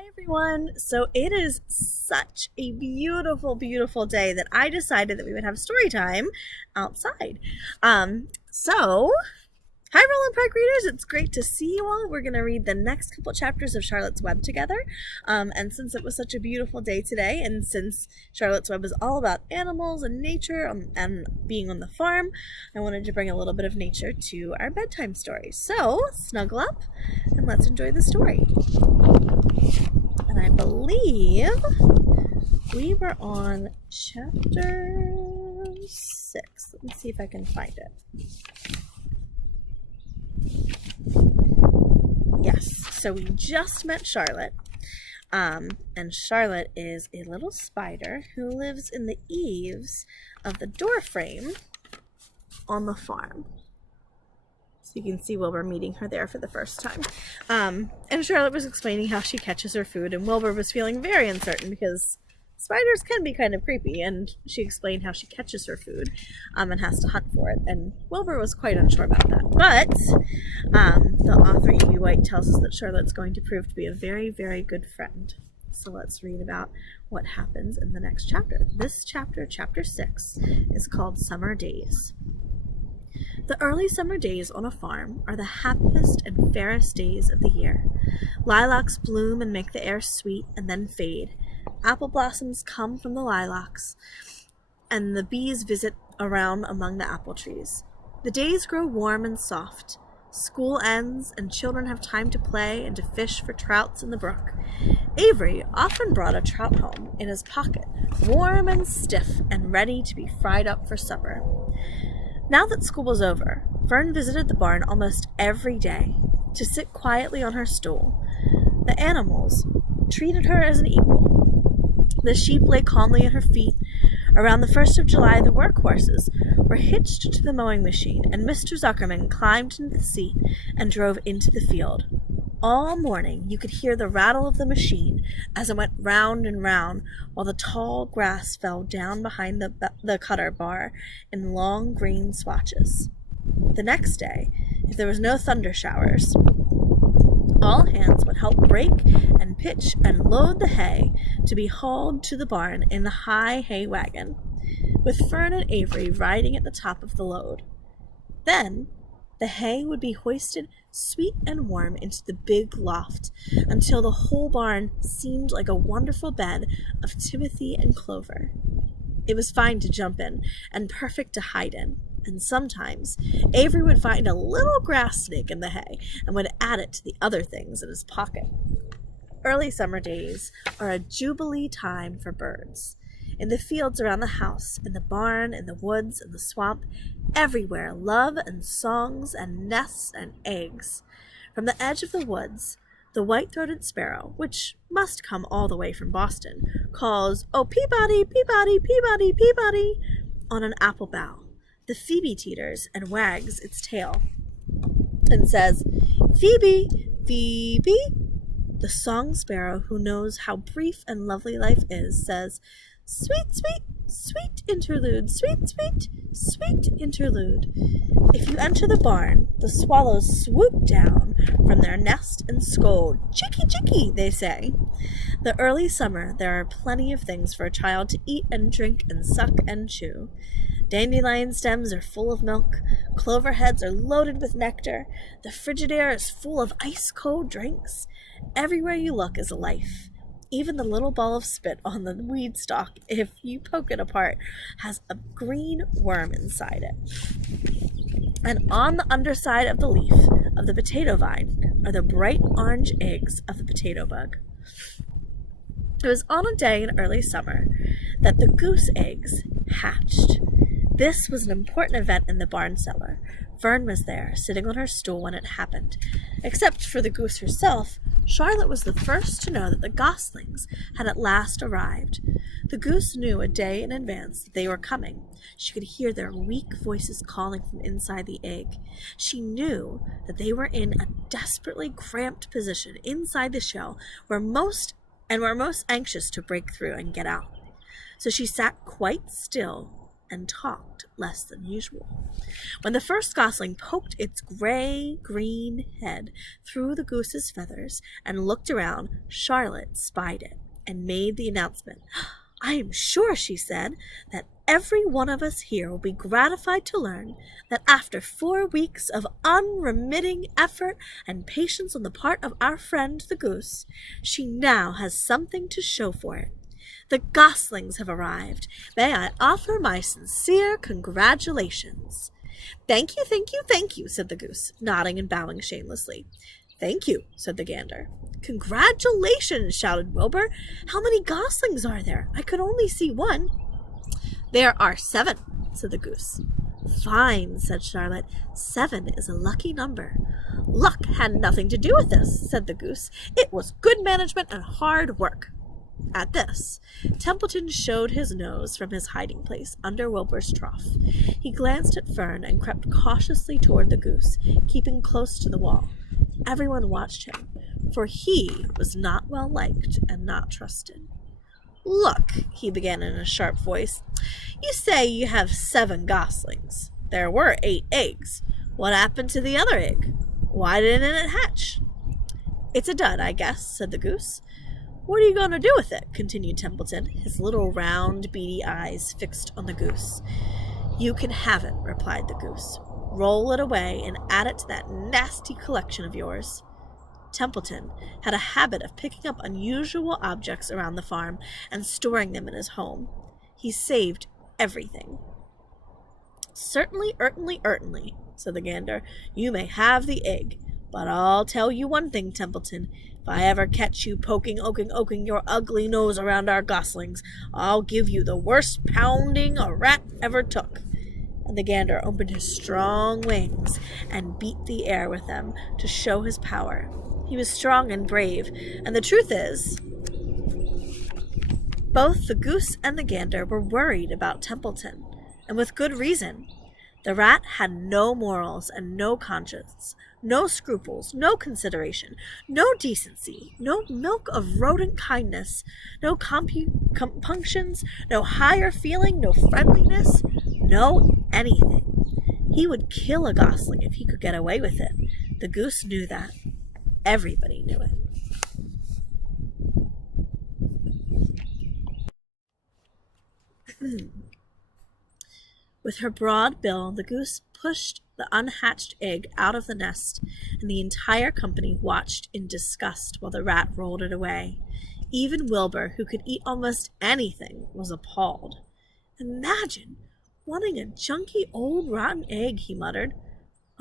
Hi everyone! So it is such a beautiful, beautiful day that I decided that we would have story time outside. So hi Roland Park readers, it's great to see you all. We're going to read the next couple chapters of Charlotte's Web together. And since it was such a beautiful day today, and since Charlotte's Web is all about animals and nature and being on the farm, I wanted to bring a little bit of nature to our bedtime story. So snuggle up and let's enjoy the story. And I believe we were on chapter 6. Let me see if I can find it. Yes, so we just met Charlotte. And Charlotte is a little spider who lives in the eaves of the door frame on the farm. So you can see Wilbur meeting her there for the first time. And Charlotte was explaining how she catches her food, and Wilbur was feeling very uncertain because spiders can be kind of creepy, and she explained how she catches her food and has to hunt for it. And Wilbur was quite unsure about that. But the author, E.B. White, tells us that Charlotte's going to prove to be a very, very good friend. So let's read about what happens in the next chapter. This chapter, chapter 6, is called Summer Days. The early summer days on a farm are the happiest and fairest days of the year. Lilacs bloom and make the air sweet and then fade. Apple blossoms come from the lilacs, and the bees visit around among the apple trees. The days grow warm and soft. School ends, and children have time to play and to fish for trouts in the brook. Avery often brought a trout home in his pocket, warm and stiff and ready to be fried up for supper. Now that school was over, Fern visited the barn almost every day to sit quietly on her stool. The animals treated her as an equal. The sheep lay calmly at her feet. Around the 1st of July, the workhorses were hitched to the mowing machine, and Mr. Zuckerman climbed into the seat and drove into the field. All morning you could hear the rattle of the machine as it went round and round, while the tall grass fell down behind the cutter bar in long green swatches. The next day, if there was no thunder showers, all hands would help break and pitch and load the hay to be hauled to the barn in the high hay wagon, with Fern and Avery riding at the top of the load. Then the hay would be hoisted sweet and warm into the big loft until the whole barn seemed like a wonderful bed of timothy and clover. It was fine to jump in and perfect to hide in, and sometimes Avery would find a little grass snake in the hay and would add it to the other things in his pocket. Early summer days are a jubilee time for birds. In the fields around the house, in the barn, in the woods, in the swamp, everywhere love and songs and nests and eggs. From the edge of the woods, the white-throated sparrow, which must come all the way from Boston, calls, "Oh, Peabody, Peabody, Peabody, Peabody," on an apple bough. The phoebe teeters and wags its tail and says, "Phoebe, Phoebe." The song sparrow, who knows how brief and lovely life is, says, "Sweet, sweet, sweet interlude, sweet, sweet, sweet interlude." If you enter the barn, the swallows swoop down from their nest and scold. "Chicky, chicky," they say. The early summer, there are plenty of things for a child to eat and drink and suck and chew. Dandelion stems are full of milk. Clover heads are loaded with nectar. The Frigidaire is full of ice-cold drinks. Everywhere you look is life. Even the little ball of spit on the weed stalk, if you poke it apart, has a green worm inside it. And on the underside of the leaf of the potato vine are the bright orange eggs of the potato bug. It was on a day in early summer that the goose eggs hatched. This was an important event in the barn cellar. Fern was there, sitting on her stool when it happened. Except for the goose herself, Charlotte was the first to know that the goslings had at last arrived. The goose knew a day in advance that they were coming. She could hear their weak voices calling from inside the egg. She knew that they were in a desperately cramped position inside the shell were most anxious to break through and get out. So she sat quite still and talked less than usual. When the first gosling poked its gray-green head through the goose's feathers and looked around, Charlotte spied it and made the announcement. "I am sure," she said, "that every one of us here will be gratified to learn that after 4 weeks of unremitting effort and patience on the part of our friend the goose, she now has something to show for it. The goslings have arrived. May I offer my sincere congratulations." "Thank you, thank you, thank you," said the goose, nodding and bowing shamelessly. "Thank you," said the gander. "Congratulations," shouted Wilbur. "How many goslings are there? I could only see one." "There are 7," said the goose. "Fine," said Charlotte. 7 is a lucky number." "Luck had nothing to do with this," said the goose. "It was good management and hard work." At this, Templeton showed his nose from his hiding place under Wilbur's trough. He glanced at Fern and crept cautiously toward the goose, keeping close to the wall. Everyone watched him, for he was not well liked and not trusted. "Look," he began in a sharp voice, "you say you have 7 goslings. There were 8 eggs. What happened to the other egg? Why didn't it hatch?" "It's a dud, I guess," said the goose. "What are you going to do with it?" continued Templeton, his little round, beady eyes fixed on the goose. "You can have it," replied the goose. "Roll it away and add it to that nasty collection of yours." Templeton had a habit of picking up unusual objects around the farm and storing them in his home. He saved everything. "Certainly, certainly," said the gander. "You may have the egg. But I'll tell you one thing, Templeton. If I ever catch you poking your ugly nose around our goslings, I'll give you the worst pounding a rat ever took." And the gander opened his strong wings and beat the air with them to show his power. He was strong and brave, and the truth is, both the goose and the gander were worried about Templeton, and with good reason. The rat had no morals and no conscience, no scruples, no consideration, no decency, no milk of rodent kindness, no compunctions, no higher feeling, no friendliness, no anything. He would kill a gosling if he could get away with it. The goose knew that. Everybody knew it. With her broad bill, the goose pushed the unhatched egg out of the nest, and the entire company watched in disgust while the rat rolled it away. Even Wilbur, who could eat almost anything, was appalled. "Imagine wanting a junky old rotten egg," he muttered.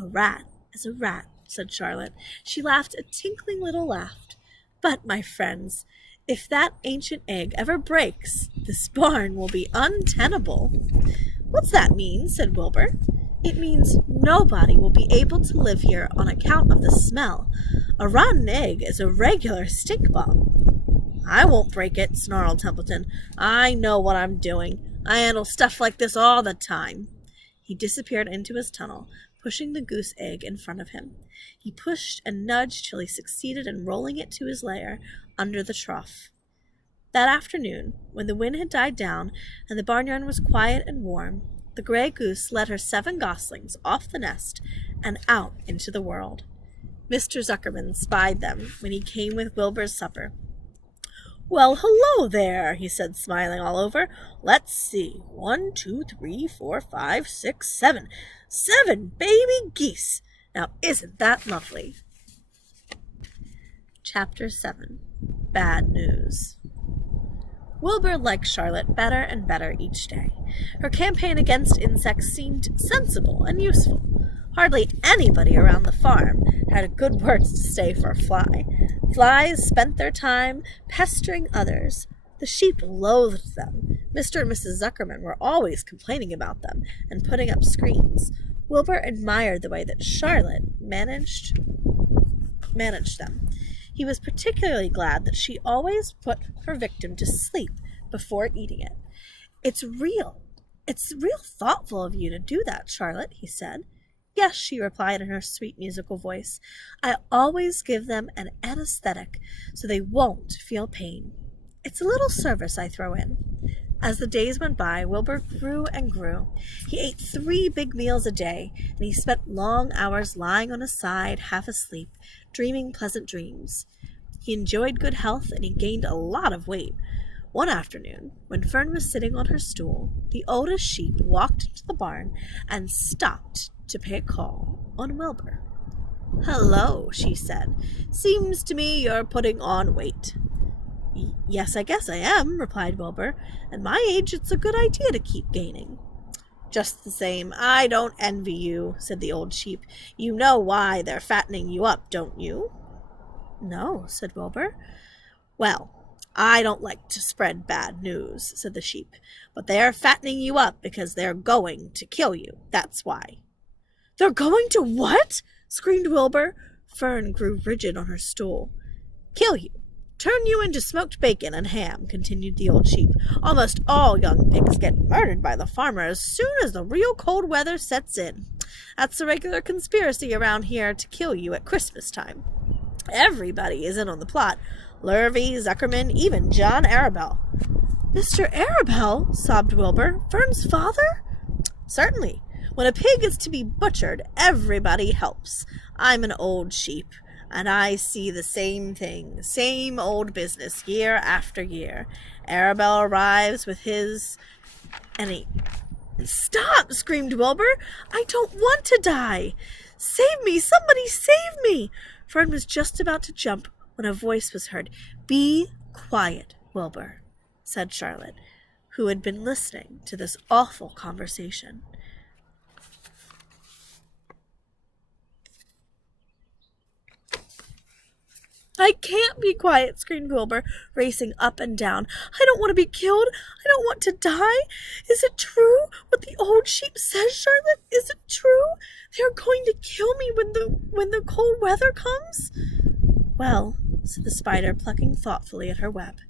"A rat is a rat," said Charlotte. She laughed a tinkling little laugh. "But, my friends, if that ancient egg ever breaks, this barn will be untenable." "What's that mean?" said Wilbur. "It means nobody will be able to live here on account of the smell. A rotten egg is a regular stink bomb." "I won't break it," snarled Templeton. "I know what I'm doing. I handle stuff like this all the time." He disappeared into his tunnel, pushing the goose egg in front of him. He pushed and nudged till he succeeded in rolling it to his lair under the trough. That afternoon, when the wind had died down and the barnyard was quiet and warm, the gray goose led her 7 goslings off the nest and out into the world. Mr. Zuckerman spied them when he came with Wilbur's supper. "Well, hello there," he said, smiling all over. "Let's see. 1, 2, 3, 4, 5, 6, 7. 7 baby geese. Now, isn't that lovely?" Chapter 7. Bad News. Wilbur liked Charlotte better and better each day. Her campaign against insects seemed sensible and useful. Hardly anybody around the farm had good words to say for a fly. Flies spent their time pestering others. The sheep loathed them. Mr. and Mrs. Zuckerman were always complaining about them and putting up screens. Wilbur admired the way that Charlotte managed them. He was particularly glad that she always put her victim to sleep before eating it. It's real thoughtful of you to do that, Charlotte," he said. "Yes," she replied in her sweet musical voice. "I always give them an anesthetic so they won't feel pain. It's a little service I throw in." As the days went by, Wilbur grew and grew. He ate 3 big meals a day, and he spent long hours lying on his side, half asleep, dreaming pleasant dreams. He enjoyed good health, and he gained a lot of weight. One afternoon, when Fern was sitting on her stool, the oldest sheep walked into the barn and stopped to pay a call on Wilbur. "Hello," she said. "Seems to me you're putting on weight." "Yes, I guess I am," replied Wilbur. "At my age, it's a good idea to keep gaining." "Just the same, I don't envy you," said the old sheep. "You know why they're fattening you up, don't you?" "No," said Wilbur. "Well, I don't like to spread bad news," said the sheep, "but they're fattening you up because they're going to kill you. That's why." "They're going to what?" screamed Wilbur. Fern grew rigid on her stool. "Kill you. Turn you into smoked bacon and ham," continued the old sheep. "Almost all young pigs get murdered by the farmer as soon as the real cold weather sets in. That's a regular conspiracy around here to kill you at Christmas time. Everybody is in on the plot. Lurvy, Zuckerman, even John Arabelle." "Mr. Arabelle?" sobbed Wilbur. "Fern's father?" "Certainly. When a pig is to be butchered, everybody helps. I'm an old sheep, and I see the same thing, same old business, year after year. Arabelle arrives with his, and he—" "Stop!" screamed Wilbur. "I don't want to die. Save me! Somebody save me!" Fern was just about to jump when a voice was heard. "Be quiet, Wilbur," said Charlotte, who had been listening to this awful conversation. "I can't be quiet," screamed Wilbur, racing up and down. "I don't want to be killed. I don't want to die. Is it true what the old sheep says, Charlotte? Is it true? They are going to kill me when the cold weather comes?" "Well," said the spider, plucking thoughtfully at her web,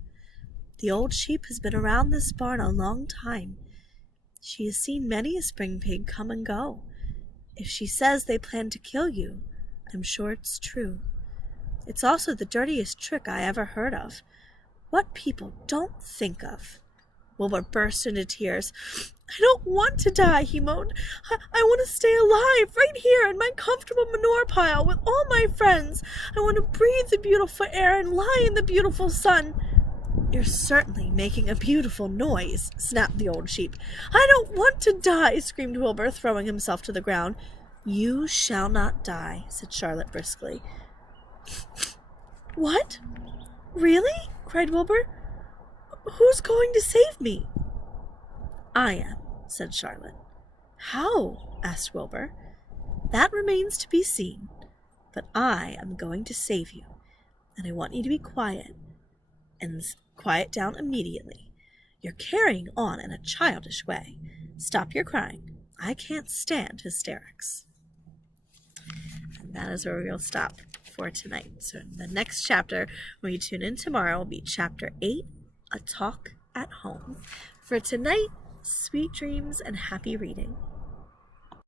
"the old sheep has been around this barn a long time. She has seen many a spring pig come and go. If she says they plan to kill you, I'm sure it's true. It's also the dirtiest trick I ever heard of. What people don't think of." Wilbur burst into tears. "I don't want to die," he moaned. I want to stay alive right here in my comfortable manure pile with all my friends. I want to breathe the beautiful air and lie in the beautiful sun." "You're certainly making a beautiful noise," snapped the old sheep. "I don't want to die," screamed Wilbur, throwing himself to the ground. "You shall not die," said Charlotte briskly. "What? Really?" cried Wilbur. "Who's going to save me?" "I am," said Charlotte. "How?" asked Wilbur. "That remains to be seen. But I am going to save you, and I want you to be quiet, and quiet down immediately. You're carrying on in a childish way. Stop your crying. I can't stand hysterics." And that is where we'll stop for tonight. So the next chapter, when you tune in tomorrow, will be Chapter 8, A Talk at Home. For tonight, sweet dreams and happy reading.